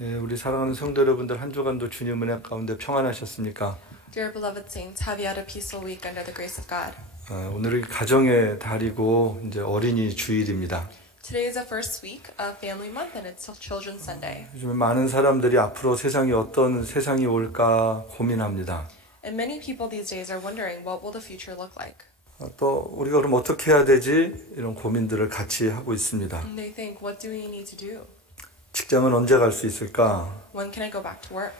예, 우리 사랑하는 성도 여러분들 한 주간도 주님 은혜 가운데 평안하셨습니까? Dear beloved saints, have you had a peaceful week under the grace of God? 오늘은 가정의 달이고 이제 어린이 주일입니다. Today is the first week of Family Month and it's Children's Sunday. 요즘에 많은 사람들이 앞으로 세상이 어떤 세상이 올까 고민합니다. And many people these days are wondering what will the future look like? 또 우리가 그럼 어떻게 해야 되지? 이런 고민들을 같이 하고 있습니다. And they think, what do we need to do? 직장은 언제 갈 수 있을까? When can I go back to work?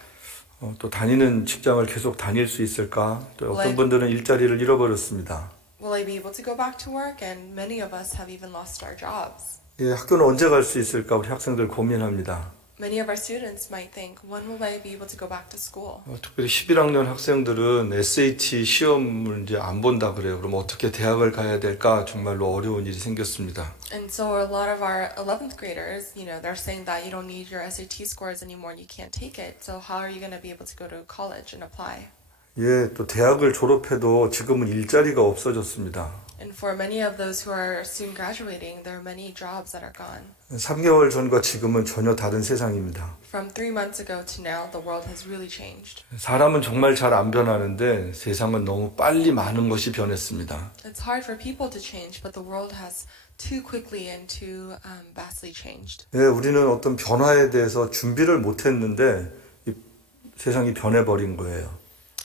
또 다니는 직장을 계속 다닐 수 있을까? 또 어떤 분들은 일자리를 잃어버렸습니다. Will I be able to go back to work? And many of us have even lost our jobs. 예, 학교는 언제 갈 수 있을까? 우리 학생들 고민합니다. Many of our students might think, when will I be able to go back to school? 특별히 11학년 학생들은 SAT 시험을 이제 안 본다 그래요. 그럼 어떻게 대학을 가야 될까? 정말로 어려운 일이 생겼습니다. And so a lot of our 11th graders, they're saying that you don't need your SAT scores anymore and you can't take it. So how are you going to be able to go to college and apply? 예, 또 대학을 졸업해도 지금은 일자리가 없어졌습니다. And for many of those who are soon graduating, there are many jobs that are gone. 3개월 전과 지금은 전혀 다른 세상입니다. From 3 months ago to now, the world has really changed. 사람은 정말 잘 안 변하는데 세상은 너무 빨리 많은 것이 변했습니다. It's hard for people to change, but the world has too quickly and too vastly changed. 예, 우리는 어떤 변화에 대해서 준비를 못했는데 이 세상이 변해버린 거예요.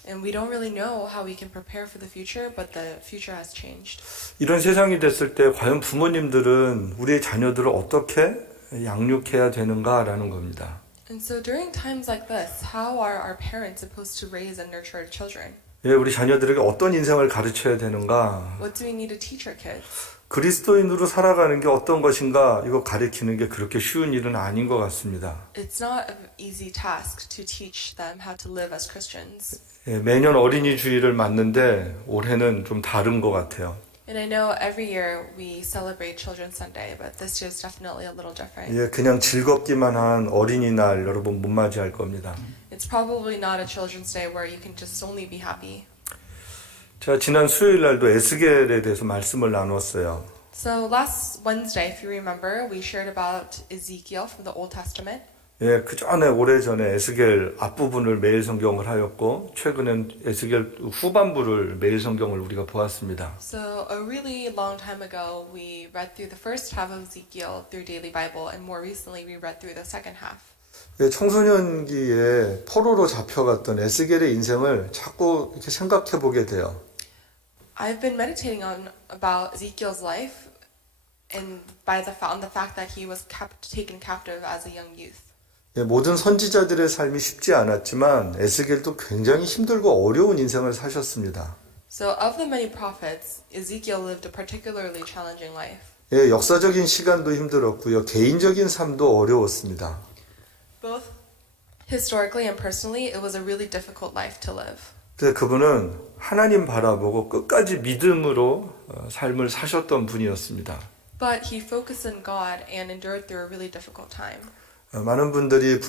And we don't really know how we can prepare for the future, but the future has changed. 이런 세상이 됐을 때 과연 부모님들은 우리의 자녀들을 어떻게 양육해야 되는가라는 겁니다. And so during times like this, how are our parents supposed to raise and nurture our children? 예, 우리 자녀들에게 어떤 인생을 가르쳐야 되는가? What do we need to teach our kids? 그리스도인으로 살아가는 게 어떤 것인가? 이거 가르치는 게 그렇게 쉬운 일은 아닌 것 같습니다. It's not an easy task to teach them how to live as Christians. 예, 매년 어린이 주일을 맞는데 올해는 좀 다른 것 같아요. And I know every year we celebrate Children's Sunday, but this year is definitely a little different. 예, 그냥 즐겁기만 한 어린이날 여러분 못 맞이할 겁니다. It's probably not a Children's Day where you can just only be happy. 제가 지난 수요일 날도 에스겔에 대해서 말씀을 나눴어요. So last Wednesday, if you remember, we shared about Ezekiel from the Old Testament. 예, 그 전에 오래전에 에스겔 앞부분을 매일 성경을 하였고 최근엔 에스겔 후반부를 매일 성경을 우리가 보았습니다. So a really long time ago, we read through the first half of Ezekiel through Daily Bible, and more recently we read through the second half. 예, 청소년기에 포로로 잡혀갔던 에스겔의 인생을 자꾸 이렇게 생각해 보게 돼요. I've been meditating on about Ezekiel's life, and on the fact that he was taken captive as a young youth. 예, 모든 선지자들의 삶이 쉽지 않았지만 에스겔도 굉장히 힘들고 어려운 인생을 사셨습니다. So of the many prophets, Ezekiel lived a particularly challenging life. 예, 역사적인 시간도 힘들었고요. 개인적인 삶도 어려웠습니다. Both historically and personally, it was a really difficult life to live. 근데 그분은 하나님 바라보고 끝까지 믿음으로 삶을 사셨던 분이었습니다. But he focused on God and endured through a really difficult time. 많은 분들이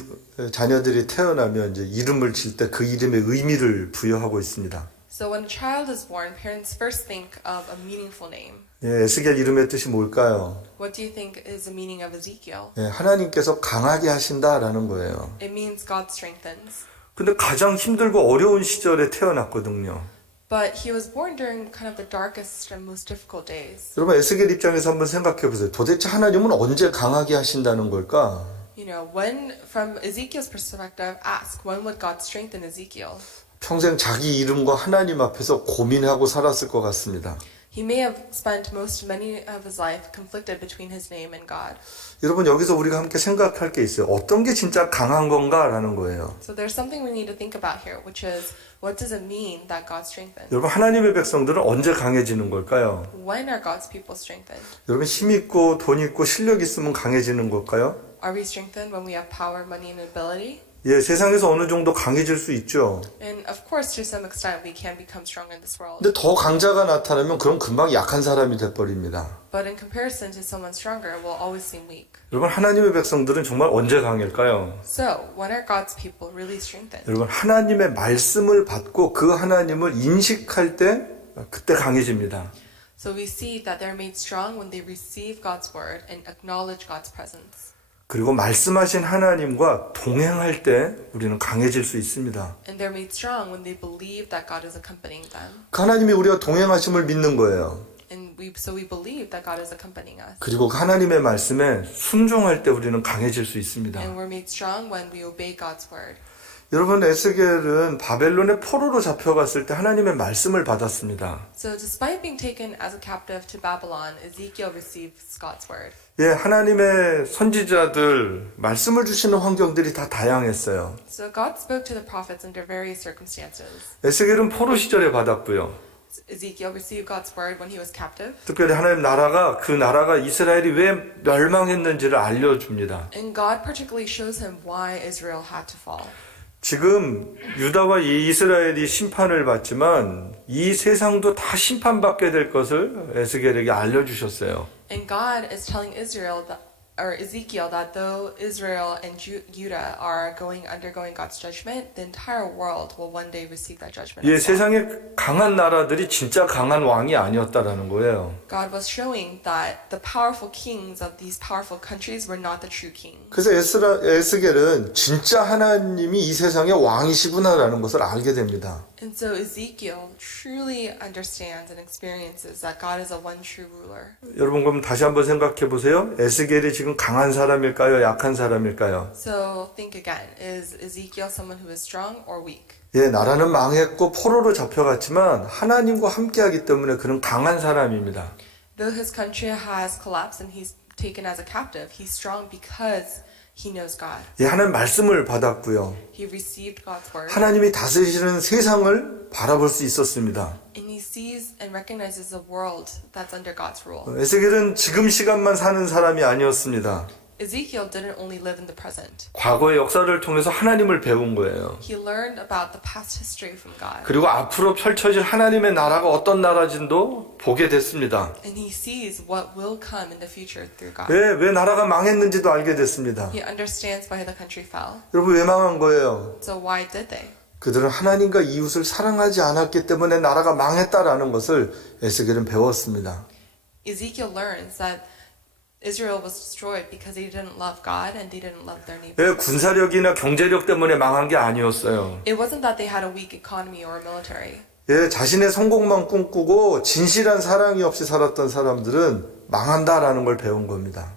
자녀들이 태어나면 이제 이름을 질 때 그 이름의 의미를 부여하고 있습니다. So when a child is born, parents first think of a meaningful name. 예, 에스겔 이름의 뜻이 뭘까요? What do you think is the meaning of Ezekiel? 예, 하나님께서 강하게 하신다라는 거예요. It means God strengthens. 근데 가장 힘들고 어려운 시절에 태어났거든요. But he was born during kind of the darkest and most difficult days. 여러분 에스겔 입장에서 한번 생각해 보세요. 도대체 하나님은 언제 강하게 하신다는 걸까? When, from Ezekiel's perspective, ask, when would God strengthen Ezekiel? 평생 자기 이름과 하나님 앞에서 고민하고 살았을 것 같습니다. He may have spent many of his life conflicted between his name and God. 여러분 여기서 우리가 함께 생각할 게 있어요. 어떤 게 진짜 강한 건가라는 거예요. So there's something we need to think about here, which is, what does it mean that God strengthens? 여러분 하나님의 백성들은 언제 강해지는 걸까요? When are God's people strengthened? 여러분 힘 있고 돈 있고 실력 있으면 강해지는 걸까요? Are we strengthened when we have power, money, and ability? 예, 세상에서 어느 정도 강해질 수 있죠. And of course, to some extent, we can become strong in this world. 근데 더 강자가 나타나면 그럼 금방 약한 사람이 돼버립니다. But in comparison to someone stronger, we'll always seem weak. 여러분 하나님의 백성들은 정말 언제 강할까요? So, when are God's people really strengthened? 여러분 하나님의 말씀을 받고 그 하나님을 인식할 때 그때 강해집니다. So we see that they're made strong when they receive God's word and acknowledge God's presence. 그리고 말씀하신 하나님과 동행할 때 우리는 강해질 수 있습니다. And they're made strong when they believe that God is accompanying them. 그 하나님이 우리가 동행하심을 믿는 거예요. And so we believe that God is accompanying us. 그리고 그 하나님의 말씀에 순종할 때 우리는 강해질 수 있습니다. And we're made strong when we obey God's word. 여러분, 에스겔은 바벨론의 포로로 잡혀갔을 때 하나님의 말씀을 받았습니다. So despite being taken as a captive to Babylon, Ezekiel receives God's word. 예, 하나님의 선지자들 말씀을 주시는 환경들이 다 다양했어요. So God spoke to the prophets under various circumstances. 에스겔은 포로 시절에 받았고요. Ezekiel received God's word when he was captive. 특별히 하나님 나라가 그 나라가 이스라엘이 왜 멸망했는지를 알려줍니다. And God particularly shows him why Israel had to fall. 지금 유다와 이스라엘이 심판을 받지만 이 세상도 다 심판받게 될 것을 에스겔에게 알려주셨어요. And God is telling Israel that, or Ezekiel, that though Israel and Judah are undergoing God's judgment, the entire world will one day receive that judgment. 예, as well. 세상에 강한 나라들이 진짜 강한 왕이 아니었다라는 거예요. God was showing that the powerful kings of these powerful countries were not the true kings. 그래서 에스겔은 진짜 하나님이 이 세상의 왕이시구나라는 것을 알게 됩니다. And so Ezekiel truly understands and experiences that God is a one true ruler. 여러분 그럼 다시 한번 생각해 보세요. 에스겔이 지금 강한 사람일까요? 약한 사람일까요? So think again, is Ezekiel someone who is strong or weak? 예, 나라는 망했고 포로로 잡혀갔지만 하나님과 함께하기 때문에 그는 강한 사람입니다. Though his country has collapsed and he's taken as a captive, he's strong because he knows God. 예, 하나님 말씀을 받았고요. He received God's word. 하나님이 다스리시는 세상을 바라볼 수 있었습니다. And he sees and recognizes the world that's under God's rule. 에스겔은 지금 시간만 사는 사람이 아니었습니다. Ezekiel didn't only live in the present. 과거의 역사를 통해서 하나님을 배운 거예요. He learned about the past history from God. 그리고 앞으로 펼쳐질 하나님의 나라가 어떤 나라인지도 보게 됐습니다. And he sees what will come in the future through God. 왜 나라가 망했는지도 알게 됐습니다. He understands why the country fell. 여러분 왜 망한 거예요? So why did they? 그들은 하나님과 이웃을 사랑하지 않았기 때문에 나라가 망했다라는 것을 에스겔은 배웠습니다. Ezekiel learns that Israel was destroyed because they didn't love God and they didn't love their neighbor. 왜 군사력이나 경제력 때문에 망한 게 아니었어요. It wasn't that they had a weak economy or military. 예, 자신의 성공만 꿈꾸고 진실한 사랑이 없이 살았던 사람들은 망한다라는 걸 배운 겁니다.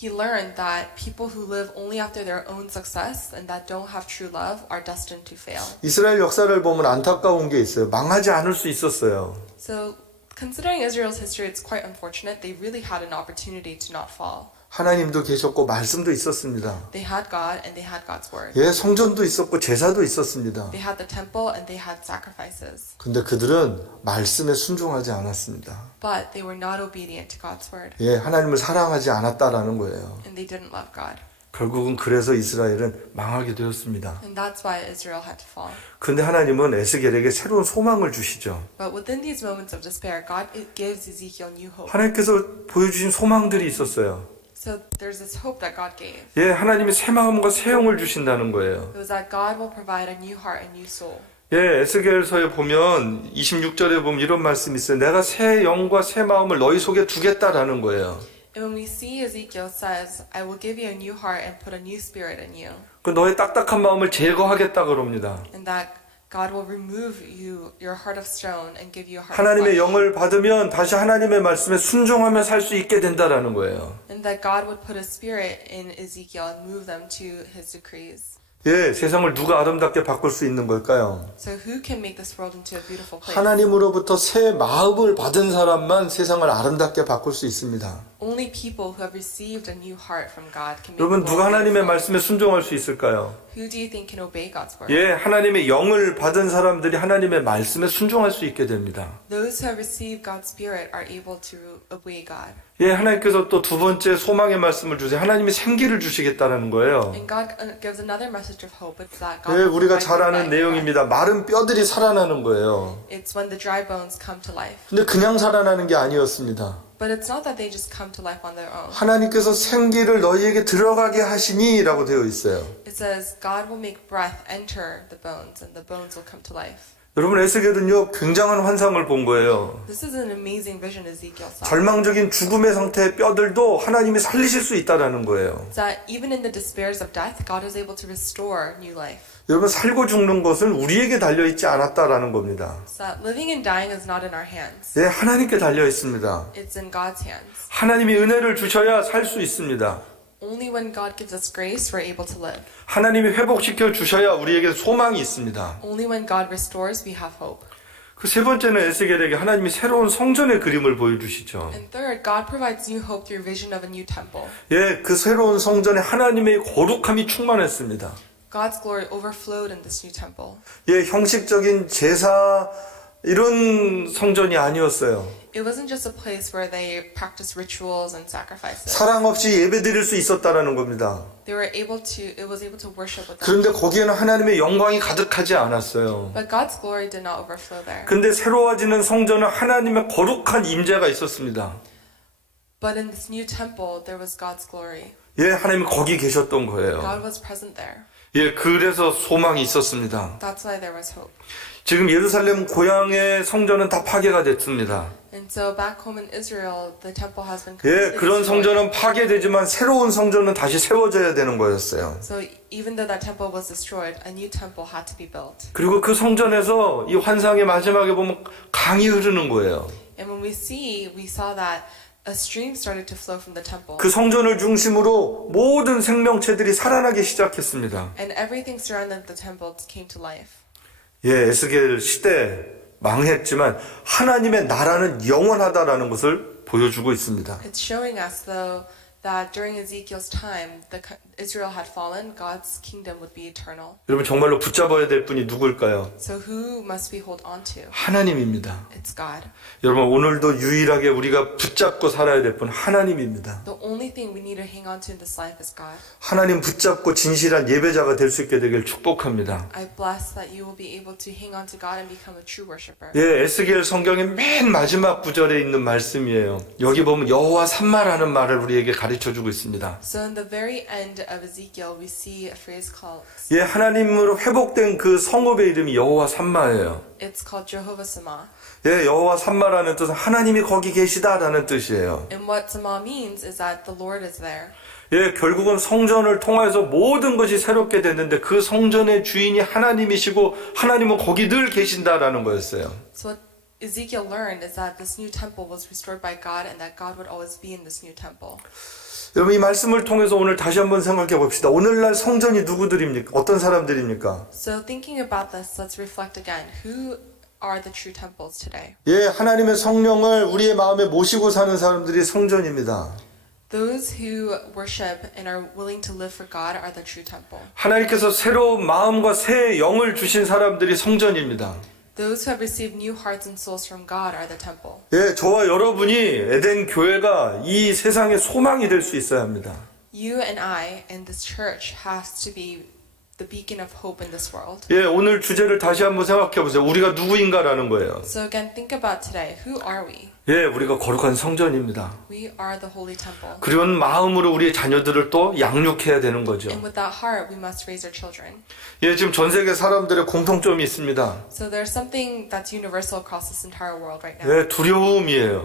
He learned that people who live only after their own success and that don't have true love are destined to fail. 이스라엘 역사를 보면 안타까운 게 있어요. 망하지 않을 수 있었어요. So, considering Israel's history, it's quite unfortunate. They really had an opportunity to not fall. 하나님도 계셨고 말씀도 있었습니다. They had God and they had God's word. 예, 성전도 있었고 제사도 있었습니다. They had the temple and they had sacrifices. 근데 그들은 말씀에 순종하지 않았습니다. But they were not obedient to God's word. 예, 하나님을 사랑하지 않았다라는 거예요. And they didn't love God. 결국은 그래서 이스라엘은 망하게 되었습니다. And that's why Israel had to fall. 근데 하나님은 에스겔에게 새로운 소망을 주시죠. But within these moments of despair, God gives Ezekiel new hope. 하나님께서 보여주신 소망들이 있었어요. So there's this hope that God gave. 예, 하나님이 새 마음과 새 영을 주신다는 거예요. It was that God will provide a new heart and new soul. 예, 에스겔서에 보면 26절에 보면 이런 말씀이 있어요. 내가 새 영과 새 마음을 너희 속에 두겠다라는 거예요. And when we see Ezekiel says, I will give you a new heart and put a new spirit in you. 그 너의 딱딱한 마음을 제거하겠다 그럽니다. And that God will remove your heart of stone and give you a heart of 하나님의 flesh. 영을 받으면 다시 하나님의 말씀에 순종하며 살 수 있게 된다라는 거예요. And that God would put a spirit in Ezekiel and move them to his decrees. 예, 세상을 누가 아름답게 바꿀 수 있는 걸까요? So who can make this world into a beautiful place? 하나님으로부터 새 마음을 받은 사람만 세상을 아름답게 바꿀 수 있습니다. Only people who have received a new heart from God can make 여러분 the 누가 world 하나님의 beautiful. 말씀에 순종할 수 있을까요? Who do you think can obey God's word? 예, 하나님의 영을 받은 사람들이 하나님의 말씀에 순종할 수 있게 됩니다. Those who have received God's spirit are able to obey God. 예, 하나님께서 또 두 번째 소망의 말씀을 주세요. 하나님이 생기를 주시겠다는 거예요. And God gives another message of hope. It's that God 예, will 우리가 provide 잘 아는 life. 내용입니다. 마른 뼈들이 살아나는 거예요. It's when the dry bones come to life. 근데 그냥 살아나는 게 아니었습니다. But it's not that they just come to life on their own. 하나님께서 생기를 너희에게 들어가게 하시니라고 되어 있어요. It says God will make breath enter the bones and the bones will come to life. 여러분 에스겔은요 굉장한 환상을 본 거예요. This is an amazing vision Ezekiel saw. 절망적인 죽음의 상태의 뼈들도 하나님이 살리실 수 있다라는 거예요. That even in the despairs of death, God is able to restore new life. 여러분 살고 죽는 것은 우리에게 달려 있지 않았다라는 겁니다. So that living and dying is not in our hands. 예, 하나님께 달려 있습니다. It's in God's hands. 하나님이 은혜를 주셔야 살 수 있습니다. Only when God gives us grace, we're able to live. 하나님이 회복시켜 주셔야 우리에게 소망이 있습니다. Only when God restores, we have hope. 그 세 번째는 에스겔에게 하나님이 새로운 성전의 그림을 보여주시죠. And third, God provides new hope through vision of a new temple. 예, 그 새로운 성전에 하나님의 거룩함이 충만했습니다. God's glory overflowed in this new temple. 예, 형식적인 제사 이런 성전이 아니었어요. It wasn't just a place where they practiced rituals and sacrifices. 사랑 없이 예배드릴 수 있었다라는 겁니다. It was able to worship with them. 그런데 거기에는 하나님의 영광이 가득하지 않았어요. But God's glory did not overflow there. 근데 새로워지는 성전은 하나님의 거룩한 임재가 있었습니다. But in this new temple, there was God's glory. 예, 하나님이 거기 계셨던 거예요. God was present there. 예, 그래서 소망이 있었습니다. That's why there was hope. 지금 예루살렘 고향의 성전은 다 파괴가 됐습니다. And so back home in Israel, the temple has been 예, completely 그런 destroyed. 성전은 파괴되지만 새로운 성전은 다시 세워져야 되는 거였어요. So even though that temple was destroyed, a new temple had to be built. 그리고 그 성전에서 이 환상의 마지막에 보면 강이 흐르는 거예요. And when we saw that a stream started to flow from the temple. 그 성전을 중심으로 모든 생명체들이 살아나기 시작했습니다. And everything surrounding the temple came to life. 예, 에스겔 시대 망했지만 하나님의 나라는 영원하다라는 것을 보여주고 있습니다. It's showing us, though, that during Ezekiel's time, Israel had fallen, God's kingdom would be eternal. 여러분 정말로 붙잡아야 될 분이 누굴까요? So who must we hold on to? 하나님입니다. It's God. 여러분 오늘도 유일하게 우리가 붙잡고 살아야 될 분 하나님입니다. The only thing we need to hang on to in this life is God. 하나님 붙잡고 진실한 예배자가 될 수 있게 되길 축복합니다. I bless that you will be able to hang on to God and become a true worshiper. 예, 에스겔 성경의 맨 마지막 구절에 있는 말씀이에요. 여기 보면 여호와 삼마라는 말을 우리에게 가르쳐 주고 있습니다. So in the very end of Ezekiel, we see a phrase called, 예, 하나님으로 회복된 그 성읍의 이름이 여호와 삼마예요. it's called Jehovah Shammah. 예, 여호와 삼마라는 뜻은 하나님이 거기 계시다라는 뜻이에요. And what Shammah means is that the Lord is there. 예, 결국은 성전을 통해서 모든 것이 새롭게 됐는데 그 성전의 주인이 하나님이시고 하나님은 거기 늘 계신다라는 거였어요. So what Ezekiel learned is that this new temple was restored by God and that God would always be in this new temple. 여러분 이 말씀을 통해서 오늘 다시 한번 생각해 봅시다. 오늘날 성전이 누구들입니까? 어떤 사람들입니까? So thinking about this, let's reflect again. Who are the true temples today? 예, 하나님의 성령을 우리의 마음에 모시고 사는 사람들이 성전입니다. Those who worship and are willing to live for God are the true temple. 하나님께서 새로운 마음과 새 영을 주신 사람들이 성전입니다. Those who have received new hearts and souls from God are the temple. 예, 저와 여러분이 에덴 교회가 이 세상의 소망이 될 수 있어야 합니다. You and I and this church has to be the beacon of hope in this world. 예, 오늘 주제를 다시 한번 생각해 보세요. 우리가 누구인가라는 거예요. So again, think about today. Who are we? 예, 우리가 거룩한 성전입니다. We are the holy temple. 그런 마음으로 우리의 자녀들을 또 양육해야 되는 거죠. And with that heart, we must raise our children. 예, 지금 전 세계 사람들의 공통점이 있습니다. So there's something that's universal across this entire world right now. 예, 두려움이에요.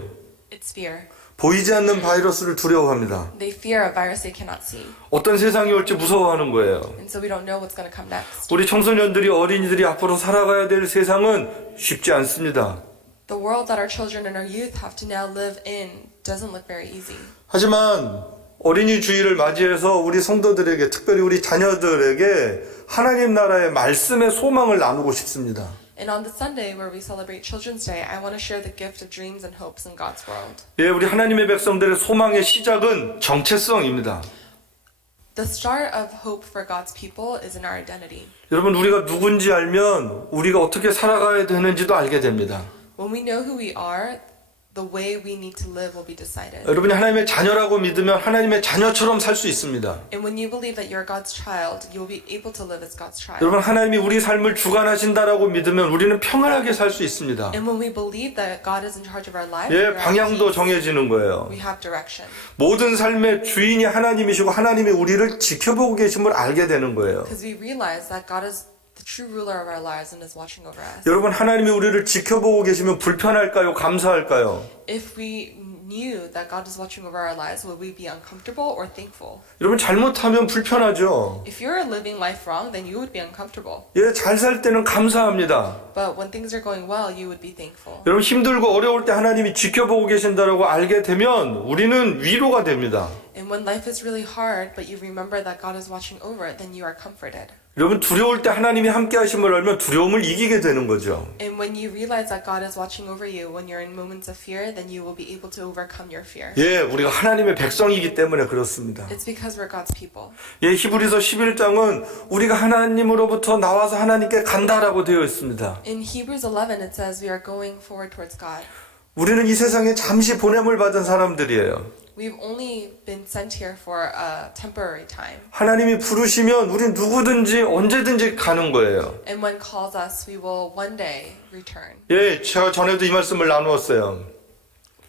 It's fear. 보이지 않는 바이러스를 두려워합니다. They fear a virus they cannot see. 어떤 세상이 올지 무서워하는 거예요. And so we don't know what's going to come next. 우리 청소년들이 어린이들이 앞으로 살아가야 될 세상은 쉽지 않습니다. The world that our children and our youth have to now live in doesn't look very easy. 하지만 어린이 주일을 맞이해서 우리 성도들에게 특별히 우리 자녀들에게 하나님 나라의 말씀의 소망을 나누고 싶습니다. And on the Sunday where we celebrate Children's Day, I want to share the gift of dreams and hopes in God's world. 예, 우리 하나님의 백성들의 소망의 시작은 정체성입니다. The start of hope for God's people is in our identity. 여러분 우리가 누군지 알면 우리가 어떻게 살아가야 되는지도 알게 됩니다. When we know who we are, the way we need to live will be decided. 여러분이 하나님의 자녀라고 믿으면 하나님의 자녀처럼 살 수 있습니다. And when you believe that you're God's child, you'll be able to live as God's child. 여러분 하나님이 우리 삶을 주관하신다라고 믿으면 우리는 평안하게 살 수 있습니다. And when we believe that God is in charge of our lives, 예, we're at 방향도 peace. 정해지는 거예요. We have direction. 모든 삶의 주인이 하나님이시고 하나님이 우리를 지켜보고 계심을 알게 되는 거예요. Because we realize that God is the true ruler of our lives and is watching over us. 여러분, 하나님이 우리를 지켜보고 계시면 불편할까요? 감사할까요? If we knew that God is watching over our lives, would we be uncomfortable or thankful? 여러분, 잘못하면 불편하죠. If you're living life wrong, then you would be uncomfortable. 예, 잘 살 때는 감사합니다. But when things are going well, you would be thankful. 여러분, 힘들고 어려울 때 하나님이 지켜보고 계신다라고 알게 되면 우리는 위로가 됩니다. And when life is really hard, but you remember that God is watching over it, then you are comforted. 여러분, 두려울 때 하나님이 함께 하심을 알면 두려움을 이기게 되는 거죠. And when you realize that God is watching over you, when you're in moments of fear, then you will be able to overcome your fear. 예, 우리가 하나님의 백성이기 때문에 그렇습니다. It's because we're God's people. 예, 히브리서 11장은 우리가 하나님으로부터 나와서 하나님께 간다라고 되어 있습니다. In Hebrews 11, it says we are going forward towards God. 우리는 이 세상에 잠시 보냄을 받은 사람들이에요. We've only been sent here for a temporary time. 하나님이 부르시면 우린 누구든지 언제든지 가는 거예요. And when calls us, we will one day return. 예, 제가 전에도 이 말씀을 나누었어요.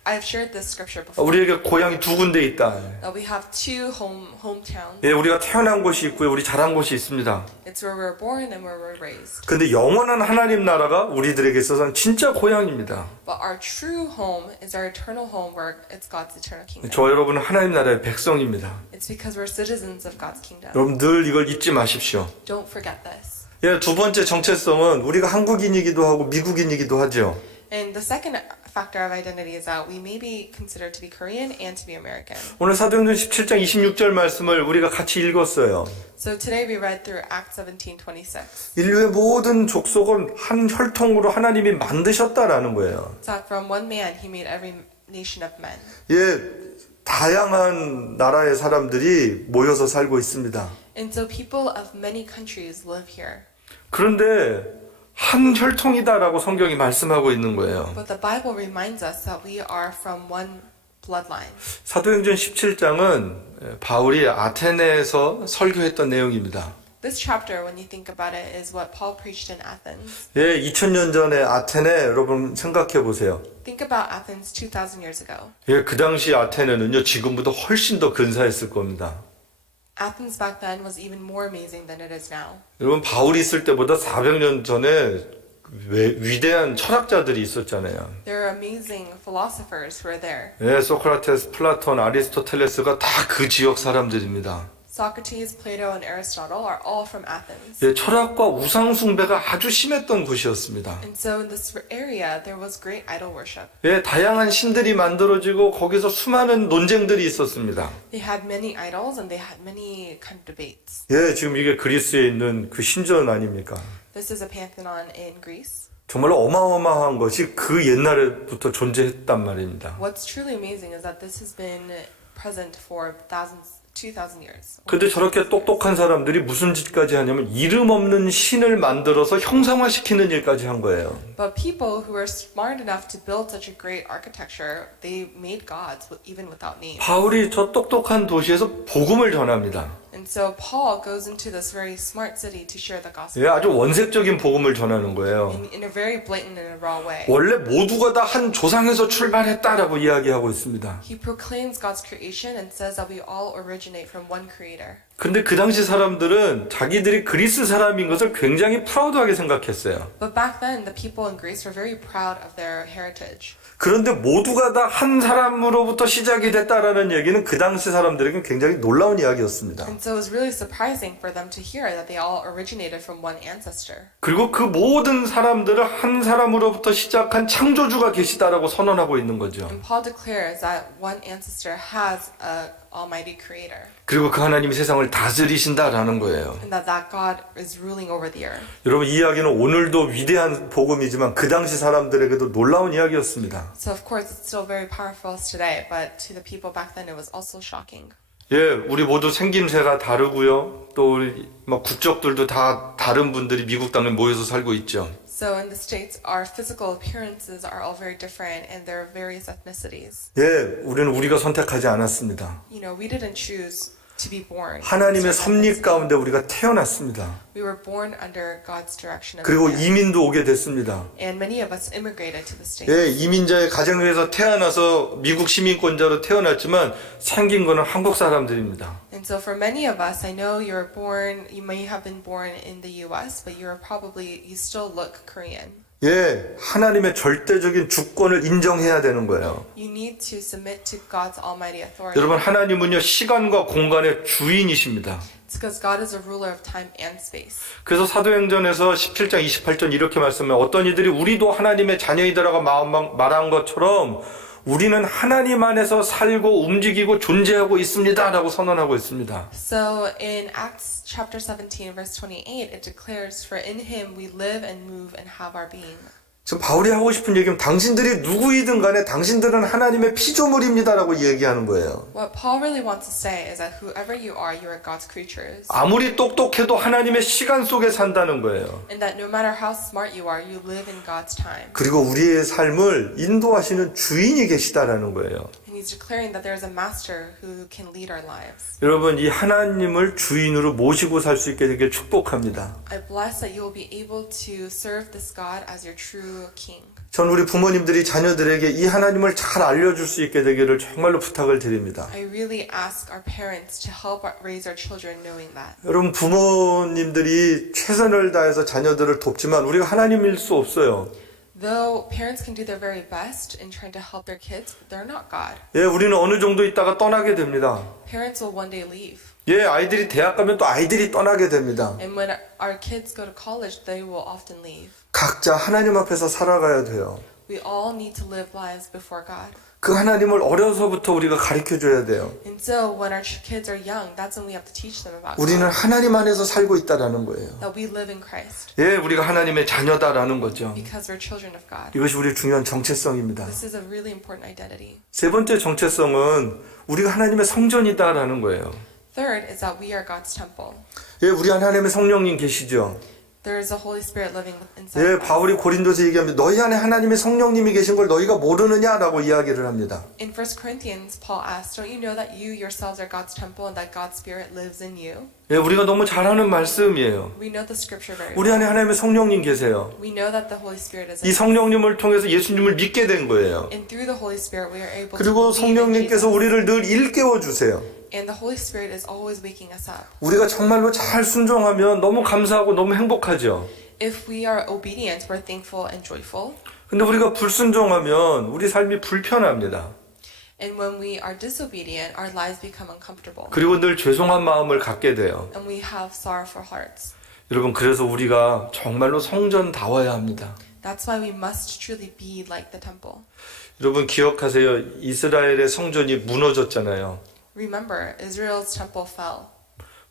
I've shared this scripture before. 우리에게 고향이 두 군데 있다. That we have two hometowns. 예, 우리가 태어난 곳이 있고요, 우리 자란 곳이 있습니다. It's where we're born and where we're raised. 근데 영원한 하나님 나라가 우리들에게 있어서는 진짜 고향입니다. But our true home is our eternal home where it's God's eternal kingdom. 저 여러분은 하나님 나라의 백성입니다. It's because we're citizens of God's kingdom. 여러분 늘 이걸 잊지 마십시오. Don't forget this. 예, 두 번째 정체성은 우리가 한국인이기도 하고 미국인이기도 하죠. And the second factor of identity is that we may be considered to be Korean and to be American. 오늘 사도행전 17장 26절 말씀을 우리가 같이 읽었어요. So today we read through Acts 17:26. 인류의 모든 족속은 한 혈통으로 하나님이 만드셨다라는 거예요. So from one man he made every nation of men. 예, 다양한 나라의 사람들이 모여서 살고 있습니다. And so people of many countries live here. 그런데 한 혈통이다라고 성경이 말씀하고 있는 거예요. But the Bible reminds us that we are from one bloodline. 사도행전 17장은 바울이 아테네에서 설교했던 내용입니다. This chapter, when you think about it, is what Paul preached in Athens. 예, 2000년 전에 아테네 여러분 생각해 보세요. Think about Athens 2,000 years ago. 예, 그 당시 아테네는요 지금보다 훨씬 더 근사했을 겁니다. Athens back then was even more amazing than it is now. 여러분 바울이 있을 때보다 400년 전에 위대한 철학자들이 있었잖아요. There are amazing philosophers who are there. 예, 소크라테스, 플라톤, 아리스토텔레스가 다 그 지역 사람들입니다. Socrates, Plato, and Aristotle are all from Athens. 예, 철학과 우상 숭배가 아주 심했던 곳이었습니다. And so in this area, there was great idol worship. 예, 다양한 신들이 만들어지고 거기서 수많은 논쟁들이 있었습니다. They had many idols and they had many kind of debates. 예, 지금 이게 그리스에 있는 그 신전 아닙니까? This is a pantheon in Greece. 정말 어마어마한 것이 그 옛날부터 존재했단 말입니다. What's truly amazing is that this has been present for 2,000 years. 근데 저렇게 똑똑한 사람들이 무슨 짓까지 하냐면 이름 없는 신을 만들어서 형상화시키는 일까지 한 거예요. But people who were smart enough to build such a great architecture, they made gods even without names. 바울이 저 똑똑한 도시에서 복음을 전합니다. And so Paul goes into this very smart city to share the gospel 예, 아주 원색적인 복음을 전하는 거예요. in a very blatant and a raw way. 원래 모두가 다 한 조상에서 출발했다라고 이야기하고 있습니다. He proclaims God's creation and says that we all originate from one creator. 근데 그 당시 사람들은 자기들이 그리스 사람인 것을 굉장히 프라우드하게 생각했어요. But back then, the people in Greece were very proud of their heritage. 그런데 모두가 다 한 사람으로부터 시작이 됐다라는 얘기는 그 당시 사람들에게 굉장히 놀라운 이야기였습니다. And so it was really surprising for them to hear that they all originated from one ancestor. 그리고 그 모든 사람들을 한 사람으로부터 시작한 창조주가 계시다라고 선언하고 있는 거죠. And Paul declares that one ancestor has a almighty creator. 그리고 그 하나님이 세상을 다스리신다라는 거예요. And that God is ruling over the earth. 여러분 이 이야기는 오늘도 위대한 복음이지만 그 당시 사람들에게도 놀라운 이야기였습니다. So of course it's still very powerful as today, but to the people back then it was also shocking. 예, 우리 모두 생김새가 다르고요. 또 우리 막 국적들도 다 다른 분들이 미국 땅에 모여서 살고 있죠. So in the States, our physical appearances are all very different and there are various ethnicities. 예, 우리는 우리가 선택하지 않았습니다. You know, we didn't choose to be born. 하나님의 섭리 가운데 우리가 태어났습니다. We were born under God's direction. 그리고 이민도 오게 됐습니다. And many of us immigrated to the States. 예, 이민자의 가정에서 태어나서 미국 시민권자로 태어났지만 생긴 거는 한국 사람들입니다. And so for many of us, I know you may have been born in the U.S., but you still look Korean. 예, 하나님의 절대적인 주권을 인정해야 되는 거예요. You need to submit to God's almighty authority. 여러분, 하나님은요, 시간과 공간의 주인이십니다. It's because God is a ruler of time and space. 그래서 사도행전에서 17장 28절 이렇게 말씀해요. 어떤 이들이 우리도 하나님의 자녀이다라고 말한 것처럼 우리는 하나님 안에서 살고 움직이고 존재하고 있습니다 라고 선언하고 있습니다. So in Acts chapter 17 verse 28 it declares for in him we live and move and have our being. 지금 바울이 하고 싶은 얘기는 당신들이 누구이든 간에 당신들은 하나님의 피조물입니다라고 얘기하는 거예요. What Paul really wants to say is that whoever you are God's creatures. 아무리 똑똑해도 하나님의 시간 속에 산다는 거예요. And that no matter how smart you are, you live in God's time. 그리고 우리의 삶을 인도하시는 주인이 계시다라는 거예요. And he's declaring that there is a master who can lead our lives. 여러분, 이 하나님을 주인으로 모시고 살 수 있게 되길 축복합니다. I bless that you will be able to serve this God as your true king. 전 우리 부모님들이 자녀들에게 이 하나님을 잘 알려줄 수 있게 되기를 정말로 부탁을 드립니다. I really ask our parents to help raise our children knowing that. 여러분, 부모님들이 최선을 다해서 자녀들을 돕지만 우리가 하나님일 수 없어요. Though parents can do their very best in trying to help their kids, they're not God. 예, 우리는 어느 정도 있다가 떠나게 됩니다. Parents will one day leave. 예, 아이들이 대학 가면 또 아이들이 떠나게 됩니다. And when our kids go to college, they will often leave. 각자 하나님 앞에서 살아가야 돼요. We all need to live lives before God. 그 하나님을 어려서부터 우리가 가르쳐줘야 돼요. And so when our kids are young, that's when we have to teach them about 우리는 God. 하나님 안에서 살고 있다라는 거예요. That we live in Christ. 예, 우리가 하나님의 자녀다라는 거죠. Because we're children of God. 이것이 우리의 중요한 정체성입니다. This is a really important identity. 세 번째 정체성은 우리가 하나님의 성전이다라는 거예요. Third is that we are God's temple. 예, 우리 안에 하나님의 성령님 계시죠. There is a Holy Spirit living inside 예, of us. 바울이 고린도서 얘기합니다. 너희 안에 하나님의 성령님이 계신 걸 너희가 모르느냐라고 이야기를 합니다. In 1 Corinthians, Paul asks, don't you know that you yourselves are God's temple and that God's Spirit lives in you? 예, 우리가 너무 잘 아는 말씀이에요. We know the scripture very 우리 well. 안에 하나님의 성령님 계세요. We know that the Holy Spirit is 이 in us. 성령님을 통해서 예수님을 믿게 된 거예요. And through the Holy Spirit, we are able to 그리고 believe in 성령님께서 Jesus. 우리를 늘 일깨워 주세요. And the Holy Spirit is always waking us up. 우리가 정말로 잘 순종하면 너무 감사하고 너무 행복하죠. If we are obedient, we're thankful and joyful. 근데 우리가 불순종하면 우리 삶이 불편합니다. And when we are disobedient, our lives become uncomfortable. 그리고 늘 죄송한 마음을 갖게 돼요. And we have sorrowful hearts. 여러분, 그래서 우리가 정말로 성전다워야 합니다. That's why we must truly be like the temple. 여러분, 기억하세요. 이스라엘의 성전이 무너졌잖아요. Remember, Israel's temple fell.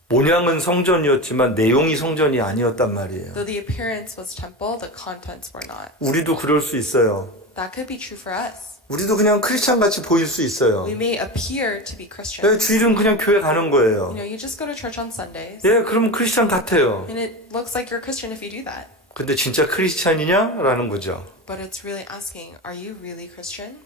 모양은 성전이었지만 내용이 성전이 아니었단 말이에요. Though the appearance was temple, the contents were not. 우리도 그럴 수 있어요. That could be true for us. 우리도 그냥 크리스찬 같이 보일 수 있어요. We may appear to be 예, Christians. 주일은 그냥 교회 가는 거예요. You know, you just go to church on Sundays. 예, 그럼 크리스찬 같아요. And it looks like you're a Christian if you do that. 근데 진짜 크리스찬이냐라는 거죠. But it's really asking, are you really Christian?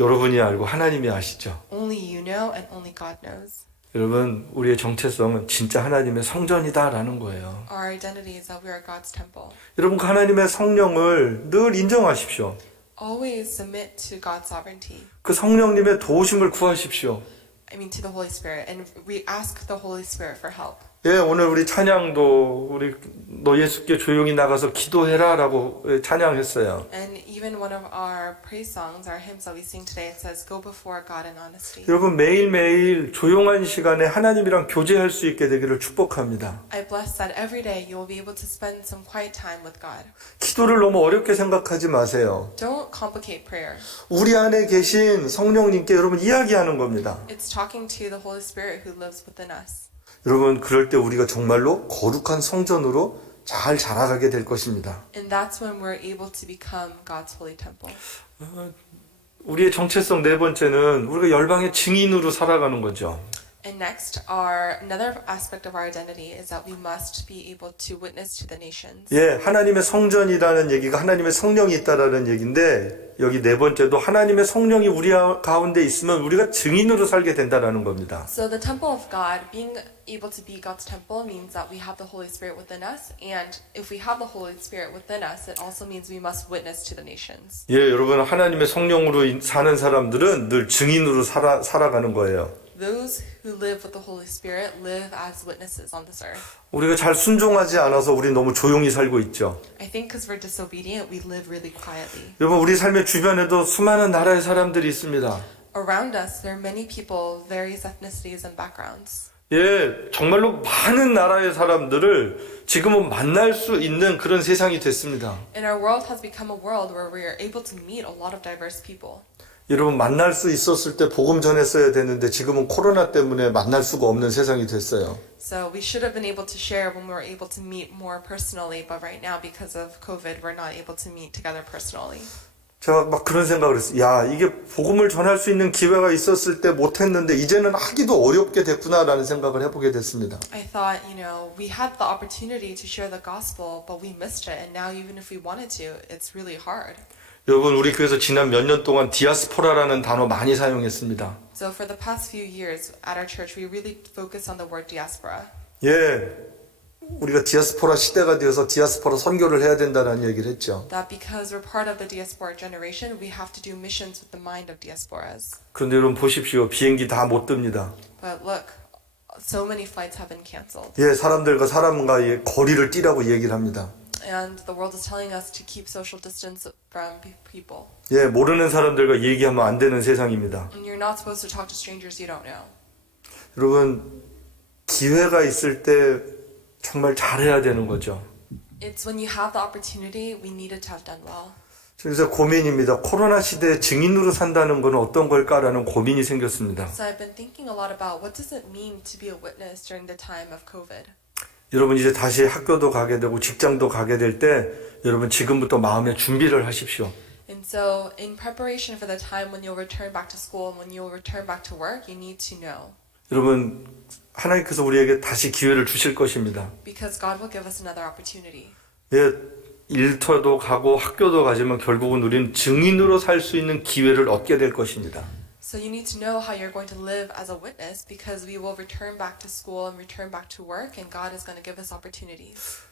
여러분이 알고 하나님이 아시죠. Only you know and only God knows. 여러분, 우리의 정체성은 진짜 하나님의 성전이다라는 거예요. Our identity is that we are God's temple. 여러분, 그 하나님의 성령을 늘 인정하십시오. Always submit to God's sovereignty. 그 성령님의 도우심을 구하십시오. I mean to the Holy Spirit. And we ask the Holy Spirit for help. 예, 오늘 우리 찬양도 우리 너 예수께 조용히 나가서 기도해라라고 찬양했어요. And even one of our praise songs, our hymns that we sing today, it says, "Go before God in honesty." 여러분, 매일매일 조용한 시간에 하나님이랑 교제할 수 있게 되기를 축복합니다. I bless that every day you will be able to spend some quiet time with God. 기도를 너무 어렵게 생각하지 마세요. Don't complicate prayer. 우리 안에 계신 성령님께 여러분 이야기하는 겁니다. It's talking to the Holy Spirit who lives within us. 여러분, 그럴 때 우리가 정말로 거룩한 성전으로 잘 자라가게 될 것입니다. And that's when we're able to become God's holy temple. 우리의 정체성 네 번째는 우리가 열방의 증인으로 살아가는 거죠. And next, another aspect of our identity is that we must be able to witness to the nations. 예, 하나님의 성전이라는 얘기가 하나님의 성령이 있다라는 얘기인데 여기 네 번째도 하나님의 성령이 우리 가운데 있으면 우리가 증인으로 살게 된다라는 겁니다. So the temple of God, being able to be God's temple means that we have the Holy Spirit within us, and if we have the Holy Spirit within us, it also means we must witness to the nations. 예, 여러분 하나님의 성령으로 사는 사람들은 늘 증인으로 살아가는 거예요. Those who live with the Holy Spirit live as witnesses on this earth. 우리가 잘 순종하지 않아서 우리 너무 조용히 살고 있죠. I think because we're disobedient, we live really quietly. 여러분 우리 삶의 주변에도 수많은 나라의 사람들이 있습니다. Around us, there are many people, various ethnicities and backgrounds. 예, 정말로 많은 나라의 사람들을 지금은 만날 수 있는 그런 세상이 됐습니다. And our world has become a world where we are able to meet a lot of diverse people. 여러분 만날 수 있었을 때 복음 전했어야 되는데 지금은 코로나 때문에 만날 수가 없는 세상이 됐어요. So we should have been able to share when we were able to meet more personally, but right now because of COVID, we're not able to meet together personally. 제가 막 그런 생각을 했어요. 야, 이게 복음을 전할 수 있는 기회가 있었을 때 못했는데 이제는 하기도 어렵게 됐구나라는 생각을 해보게 됐습니다. I thought, we had the opportunity to share the gospel, but we missed it, and now even if we wanted to, it's really hard. 여러분 우리 교회에서 지난 몇 년 동안 디아스포라라는 단어 많이 사용했습니다. So for the past few years at our church, we really focused on the word diaspora. 예, 우리가 디아스포라 시대가 되어서 디아스포라 선교를 해야 된다는 얘기를 했죠. That because we're part of the diaspora generation, we have to do missions with the mind of diasporas. 그런데 여러분 보십시오. 비행기 다 못 뜹니다. But look, so many flights have been canceled. 예, 사람들과 사람과의 거리를 띠라고 얘기를 합니다. And the world is telling us to keep social distance from people. 예, 모르는 사람들과 얘기하면 안 되는 세상입니다. And you're not supposed to talk to strangers you don't know. 여러분 기회가 있을 때 정말 잘해야 되는 거죠. It's when you have the opportunity, we needed to have done well. 그래서 고민입니다. 코로나 시대에 증인으로 산다는 건 어떤 걸까라는 고민이 생겼습니다. So I've been thinking a lot about what does it mean to be a witness during the time of COVID. 여러분 이제 다시 학교도 가게 되고 직장도 가게 될 때 여러분 지금부터 마음의 준비를 하십시오. And so in preparation for the time when you'll return back to school and when you'll return back to work, you need to know. 여러분 하나님께서 우리에게 다시 기회를 주실 것입니다. Because God will give us another opportunity. 예, 일터도 가고 학교도 가지만 결국은 우리는 증인으로 살 수 있는 기회를 얻게 될 것입니다. So you need to know how you're going to live as a witness because we will return back to school and return back to work and God is going to give us opportunities.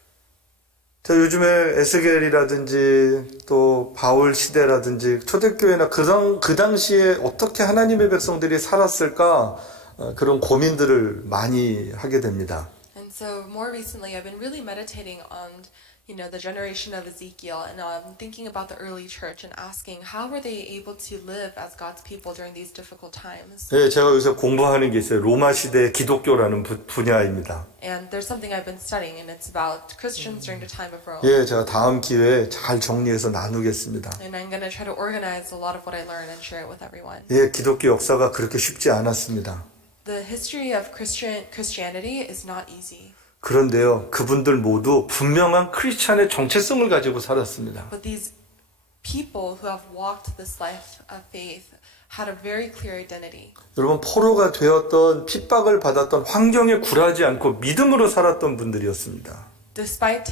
자, 요즘에 에스겔이라든지 또 바울 시대라든지 초대교회나 그 당시에 어떻게 하나님의 백성들이 살았을까 그런 고민들을 많이 하게 됩니다. And so more recently I've been really meditating on the generation of Ezekiel and thinking about the early church and asking how were they able to live as God's people during these difficult times. 네, 제가 요새 공부하는 게 있어요. 로마 시대 기독교라는 분야입니다. And there's something I've been studying and it's about Christians during the time of Rome. 예, 제가 다음 기회에 잘 정리해서 나누겠습니다. And I'm going to try to organize a lot of what I learned and share it with everyone. 예, 기독교 역사가 그렇게 쉽지 않았습니다. The history of Christianity is not easy. 그런데요, 그분들 모두 분명한 크리스찬의 정체성을 가지고 살았습니다. But these people who have walked this life of faith had a very clear identity. 여러분, 포로가 되었던 핍박을 받았던 환경에 굴하지 않고 믿음으로 살았던 분들이었습니다. Despite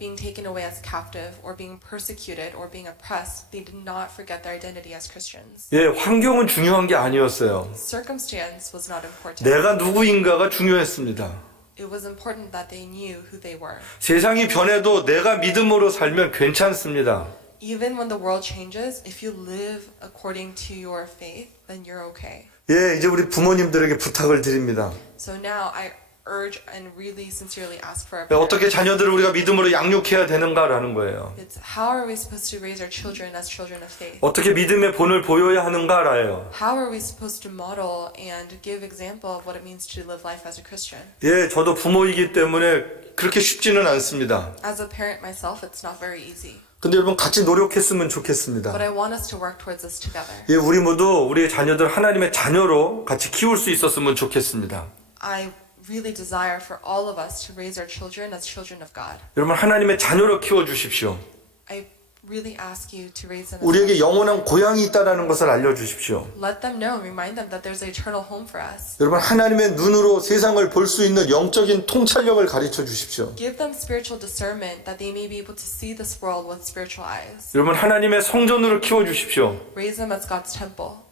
being taken away as captive or being persecuted or being oppressed, they did not forget their identity as Christians. 예, 환경은 중요한 게 아니었어요. Circumstance was not important. 내가 누구인가가 중요했습니다. It was important that they knew who they were. 세상이 변해도 내가 믿음으로 살면 괜찮습니다. Even when the world changes, if you live according to your faith, then you're okay. 예, 이제 우리 부모님들에게 부탁을 드립니다. So now I urge and really sincerely ask for our 예, 어떻게 parents. 자녀들을 우리가 믿음으로 양육해야 되는가라는 거예요. It's how are we supposed to raise our children as children of faith? 어떻게 믿음의 본을 보여야 하는가라요. How are we supposed to model and give example of what it means to live life as a Christian? 예, 저도 부모이기 때문에 그렇게 쉽지는 않습니다. As a parent myself, it's not very easy. 근데 여러분 같이 노력했으면 좋겠습니다. But I want us to work towards this together. 예, 우리 모두 우리의 자녀들 하나님의 자녀로 같이 키울 수 있었으면 좋겠습니다. I really desire for all of us to raise our children as children of God. 여러분 하나님의 자녀로 키워 주십시오. I really ask you to raise them. 우리에게 영원한 고향이 있다는 것을 알려주십시오. Let them know, remind them that there's an eternal home for us. 여러분, 하나님의 눈으로 세상을 볼 수 있는 영적인 통찰력을 가르쳐 주십시오. Give them spiritual discernment that they may be able to see this world with spiritual eyes. 여러분, 하나님의 성전으로 키워주십시오. Raise them as God's temple.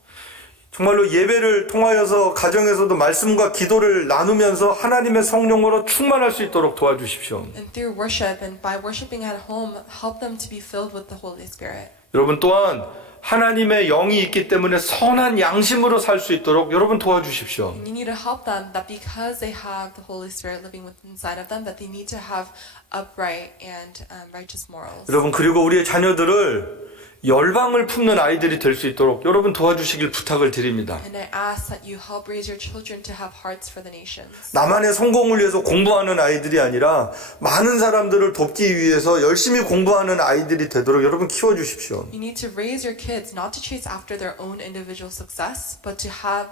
정말로 예배를 통하여서 가정에서도 말씀과 기도를 나누면서 하나님의 성령으로 충만할 수 있도록 도와주십시오. And through worship and by worshiping at home, help them to be filled with the Holy Spirit. 여러분, 또한 하나님의 영이 있기 때문에 선한 양심으로 살 수 있도록 여러분 도와주십시오. And you need to help them that because they have the Holy Spirit living within inside of them, that they need to have upright and righteous morals. 여러분, 그리고 우리의 자녀들을 열방을 품는 아이들이 될 수 있도록 여러분 도와주시길 부탁을 드립니다. And I ask that you help raise your children to have hearts for the nations. 나만의 성공을 위해서 공부하는 아이들이 아니라 많은 사람들을 돕기 위해서 열심히 공부하는 아이들이 되도록 여러분 키워주십시오. You need to raise your kids not to chase after their own individual success, but to have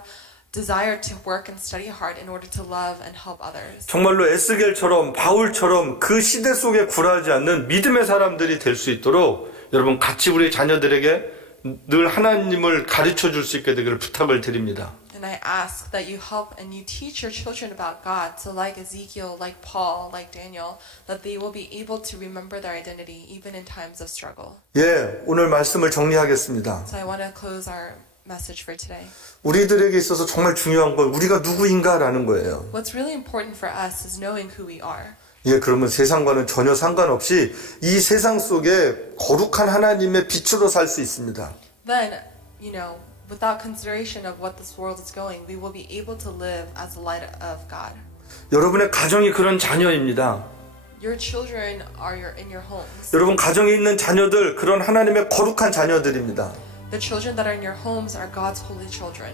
desire to work and study hard in order to love and help others. 정말로 에스겔처럼 바울처럼 그 시대 속에 굴하지 않는 믿음의 사람들이 될 수 있도록 여러분 같이 우리 자녀들에게 늘 하나님을 가르쳐 줄 수 있게 되기를 부탁을 드립니다. And I ask that you help and you teach your children about God, so like Ezekiel, like Paul, like Daniel, that they will be able to remember their identity even in times of struggle. 예, 오늘 말씀을 정리하겠습니다. So I want to close our message for today. 우리들에게 있어서 정말 중요한 건 우리가 누구인가라는 거예요. What's really important for us is knowing who we are. 예, 그러면 세상과는 전혀 상관없이 이 세상 속에 거룩한 하나님의 빛으로 살 수 있습니다. Then, without consideration of what this world is going, we will be able to live as the light of God. 여러분의 가정이 그런 자녀입니다. Your children are in your homes. 여러분 가정에 있는 자녀들 그런 하나님의 거룩한 자녀들입니다. The children that are in your homes are God's holy children.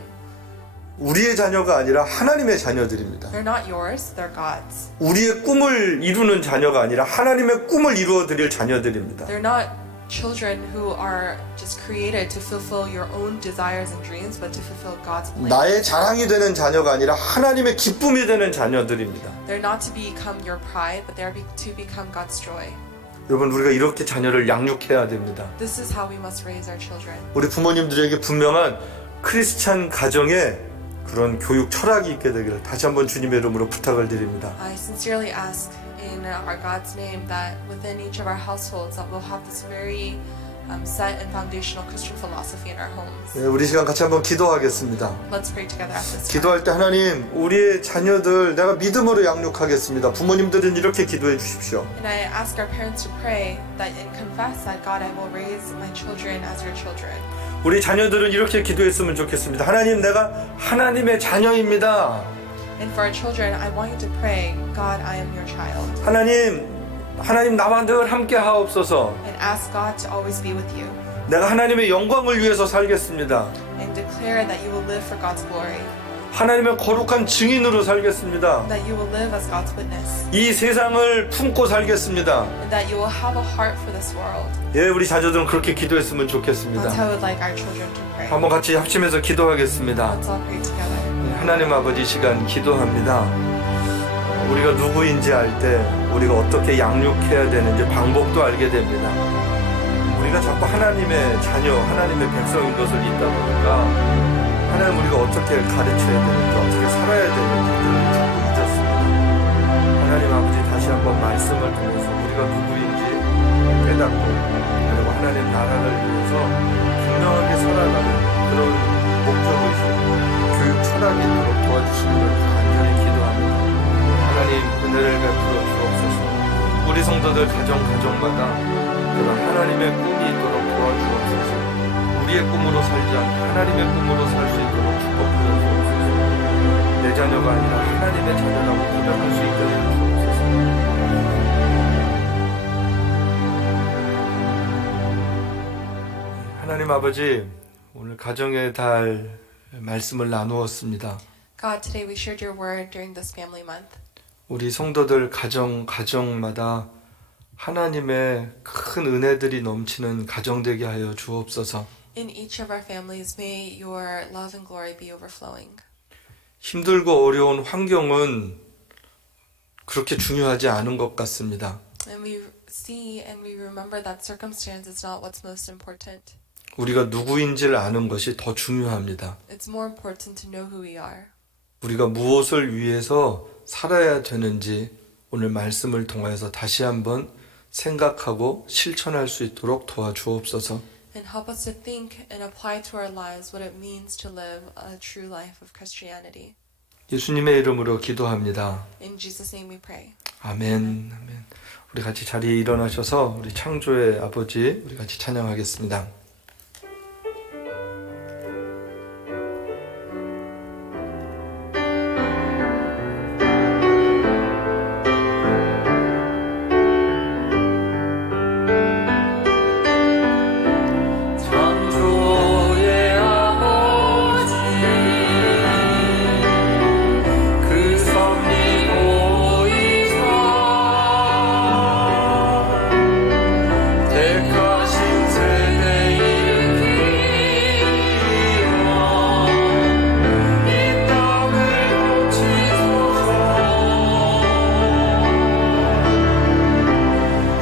우리의 자녀가 아니라 하나님의 자녀들입니다. They're not yours, they're God's. 우리의 꿈을 이루는 자녀가 아니라 하나님의 꿈을 이루어 드릴 자녀들입니다. They're not children who are just created to fulfill your own desires and dreams, but to fulfill God's plan. 나의 자랑이 되는 자녀가 아니라 하나님의 기쁨이 되는 자녀들입니다. They're not to become your pride, but they're to become God's joy. 여러분 우리가 이렇게 자녀를 양육해야 됩니다. This is how we must raise our children. 우리 부모님들에게 분명한 크리스찬 가정에 그런 교육 철학이 있게 되기를 다시 한번 주님의 이름으로 부탁을 드립니다. I sincerely ask in our God's name that within each of our households that we'll have this very set and foundational Christian philosophy in our homes. 네, 우리 시간 같이 한번 기도하겠습니다. Let's pray together at this time. 기도할 때 하나님 우리의 자녀들 내가 믿음으로 양육하겠습니다. 부모님들은 이렇게 기도해 주십시오. And I ask our parents to pray that and confess that God, I will raise my children as your children. 우리 자녀들은 이렇게 기도했으면 좋겠습니다. 하나님 내가 하나님의 자녀입니다. And for our children, I want you to pray, God, I am your child. 하나님 나와 늘 함께 하옵소서. And ask God to always be with you. 내가 하나님의 영광을 위해서 살겠습니다. And declare that you will live for God's glory. 하나님의 거룩한 증인으로 살겠습니다. That you will live as God's witness. 이 세상을 품고 살겠습니다. And that you will have a heart for this world. 예, 우리 자녀들은 그렇게 기도했으면 That's how 좋겠습니다. I would like our children to pray. 한번 같이 합심해서 기도하겠습니다. Let's all pray together. 하나님 아버지 시간 기도합니다. 우리가 누구인지 알 때 우리가 어떻게 양육해야 되는지 방법도 알게 됩니다. 우리가 자꾸 하나님의 자녀, 하나님의 백성인 것을 잊다 보니까 하나님 우리가 어떻게 가르쳐야 되는지 어떻게 살아야 되는지를 자꾸 잊었습니다. 하나님 아버지 다시 한번 말씀을 통해서 우리가 누구인지 깨닫고 그리고 하나님 나라를 위해서 분명하게 살아가는 그런 목적의식, 교육 철학이 있도록 도와주시기를 간절히 기도합니다. 하나님 은혜를 베풀어 주옵소서. 우리 성도들 가정마다 그런 하나님의 꿈이 있도록 도와주옵소서. 우리의 꿈으로 살지 않고 하나님의 꿈으로 살 수 있도록 축복하여 주옵소서. 내 자녀가 아니라 하나님의 자녀라고 고백할 수 있게 하여 주옵소서. 하나님 아버지, 오늘 가정의 달 말씀을 나누었습니다. God, today we shared your word during this family month. 우리 성도들 가정마다 하나님의 큰 은혜들이 넘치는 가정 되게 하여 주옵소서. In each of our families, may your love and glory be overflowing. 힘들고 어려운 환경은 그렇게 중요하지 않은 것 같습니다. And we see and we remember that circumstance is not what's most important. 우리가 누구인지를 아는 것이 더 중요합니다. It's more important to know who we are. 우리가 무엇을 위해서 살아야 되는지 오늘 말씀을 통해서 다시 한번 생각하고 실천할 수 있도록 도와주옵소서. And help us to think and apply to our lives what it means to live a true life of Christianity. 예수님의 이름으로 기도합니다. In Jesus' name we pray. 아멘. 아멘. 우리 같이 자리에 일어나셔서 우리 창조의 아버지 우리 같이 찬양하겠습니다. 창조의 아버지 그 섭리 보이사 택하신 세대 일으키어 이 땅을 고치소서.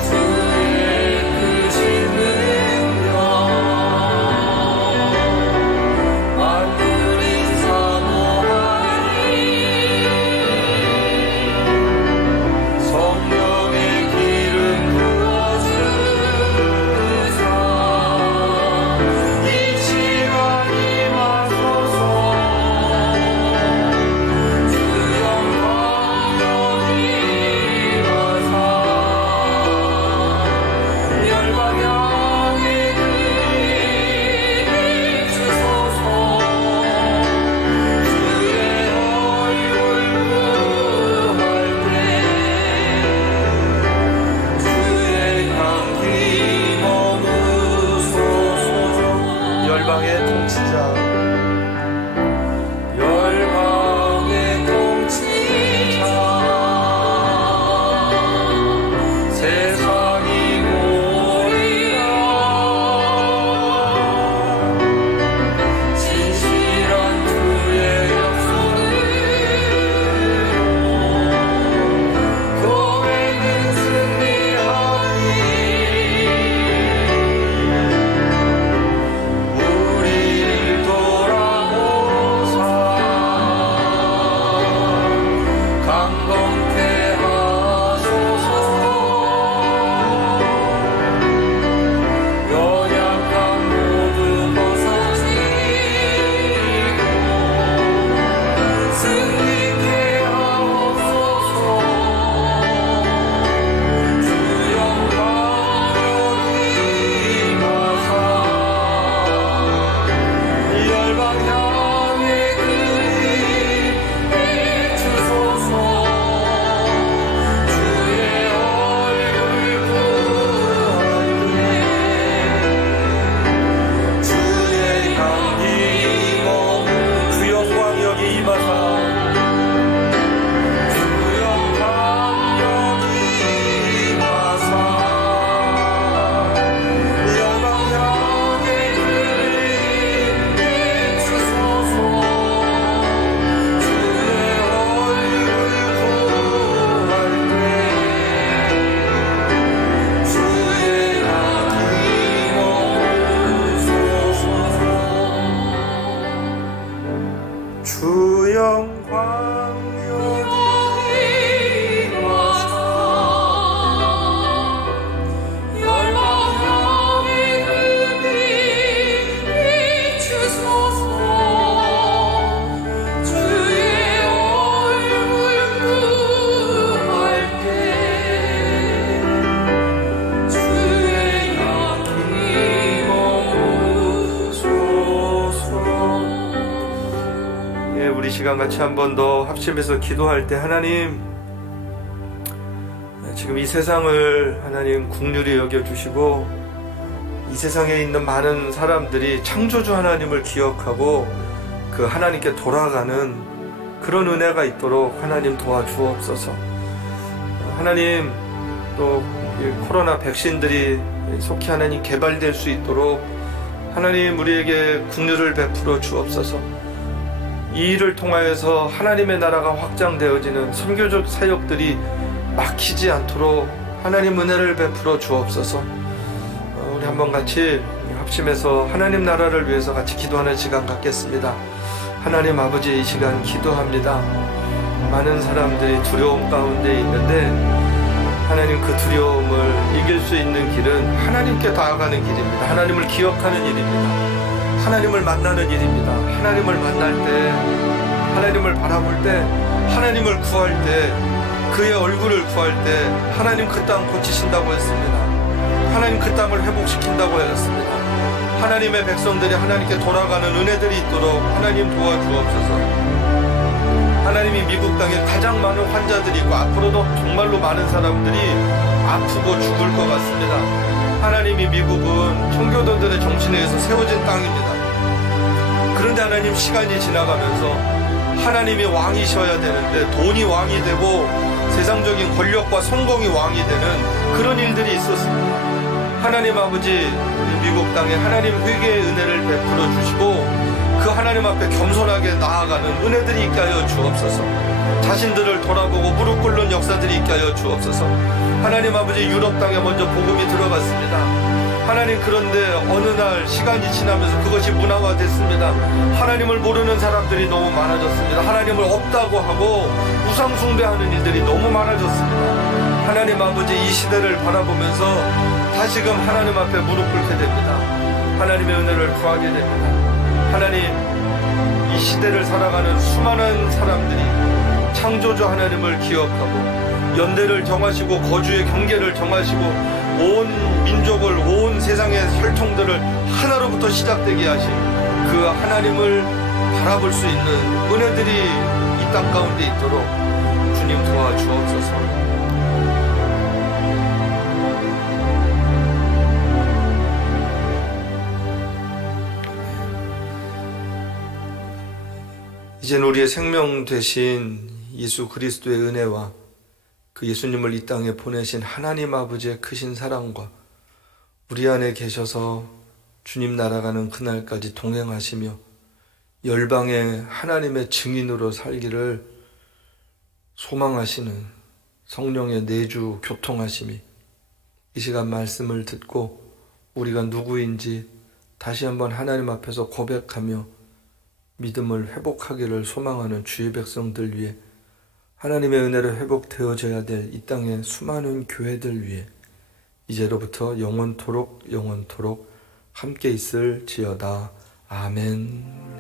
주의 크신 능력 만물이 사모하니 성령의 기름 부어주사 이 시간 임하소서. 주 영광 여기 와사 열방 향해 그리 비추소서. 주의 얼굴 구할 때 주의 향기 머무소서. 열방의 통치자 열방의 통치자 세상이 모이라 진실한 주의 약속으로 고백은 승리하니 우리를 돌아보사 강건케 하소서. 연약한 모두 벗어지고 승리케 하옵소서. 주 영광 여기 와사 열방 향해 그리 비추소서. 주의 얼굴 구할 때 주의 향기 머무 주 영광 여기 임하사 주 영광 여기 임하사 열방 향해 그리 비추소서. 주의 얼굴 구할 때 주의 향기 머무소서. 주 영광 여기 와사 열방 향해 그리 비추소서. 주의 얼굴 구할 때 주의 향기 머무소서. 예, 우리 시간 같이 한 번 더 합심해서 기도할 때 하나님, 지금 이 세상을 하나님 긍휼히 여겨주시고 이 세상에 있는 많은 사람들이 창조주 하나님을 기억하고 그 하나님께 돌아가는 그런 은혜가 있도록 하나님 도와주옵소서. 하나님, 또 이 코로나 백신들이 속히 하나님 개발될 수 있도록 하나님 우리에게 긍휼을 베풀어 주옵소서. 이 일을 통하여서 하나님의 나라가 확장되어지는 선교적 사역들이 막히지 않도록 하나님 은혜를 베풀어 주옵소서. 우리 한번 같이 합심해서 하나님 나라를 위해서 같이 기도하는 시간 갖겠습니다. 하나님 아버지, 이 시간 기도합니다. 많은 사람들이 두려움 가운데 있는데 하나님, 그 두려움을 이길 수 있는 길은 하나님께 나아가는 길입니다. 하나님을 기억하는 일입니다. 하나님을 만나는 일입니다. 하나님을 만날 때, 하나님을 바라볼 때, 하나님을 구할 때, 그의 얼굴을 구할 때 하나님 그 땅 고치신다고 했습니다. 하나님 그 땅을 회복시킨다고 하였습니다. 하나님의 백성들이 하나님께 돌아가는 은혜들이 있도록 하나님 도와주옵소서. 하나님이 미국 땅에 가장 많은 환자들이 있고 앞으로도 정말로 많은 사람들이 아프고 죽을 것 같습니다. 하나님이 미국은 청교도들의 정신에 의해서 세워진 땅입니다. 그런데 하나님, 시간이 지나가면서 하나님이 왕이셔야 되는데 돈이 왕이 되고 세상적인 권력과 성공이 왕이 되는 그런 일들이 있었습니다. 하나님 아버지, 미국 땅에 하나님 회개의 은혜를 베풀어 주시고 그 하나님 앞에 겸손하게 나아가는 은혜들이 있게 하여 주옵소서. 자신들을 돌아보고 무릎 꿇는 역사들이 있게 하여 주옵소서. 하나님 아버지, 유럽 땅에 먼저 복음이 들어갔습니다. 하나님, 그런데 어느 날 시간이 지나면서 그것이 문화화됐습니다. 하나님을 모르는 사람들이 너무 많아졌습니다. 하나님을 없다고 하고 우상 숭배하는 일들이 너무 많아졌습니다. 하나님 아버지, 이 시대를 바라보면서 다시금 하나님 앞에 무릎 꿇게 됩니다. 하나님의 은혜를 구하게 됩니다. 하나님, 이 시대를 살아가는 수많은 사람들이 창조주 하나님을 기억하고 연대를 정하시고 거주의 경계를 정하시고 온 민족을, 온 세상의 혈통들을 하나로부터 시작되게 하신 그 하나님을 바라볼 수 있는 은혜들이 이 땅 가운데 있도록 주님 도와주옵소서. 이제는 우리의 생명 되신 예수 그리스도의 은혜와 그 예수님을 이 땅에 보내신 하나님 아버지의 크신 사랑과 우리 안에 계셔서 주님 날아가는 그날까지 동행하시며 열방의 하나님의 증인으로 살기를 소망하시는 성령의 내주 교통하심이 이 시간 말씀을 듣고 우리가 누구인지 다시 한번 하나님 앞에서 고백하며 믿음을 회복하기를 소망하는 주의 백성들 위해, 하나님의 은혜로 회복되어져야 될 이 땅의 수많은 교회들 위해 이제로부터 영원토록 함께 있을지어다. 아멘.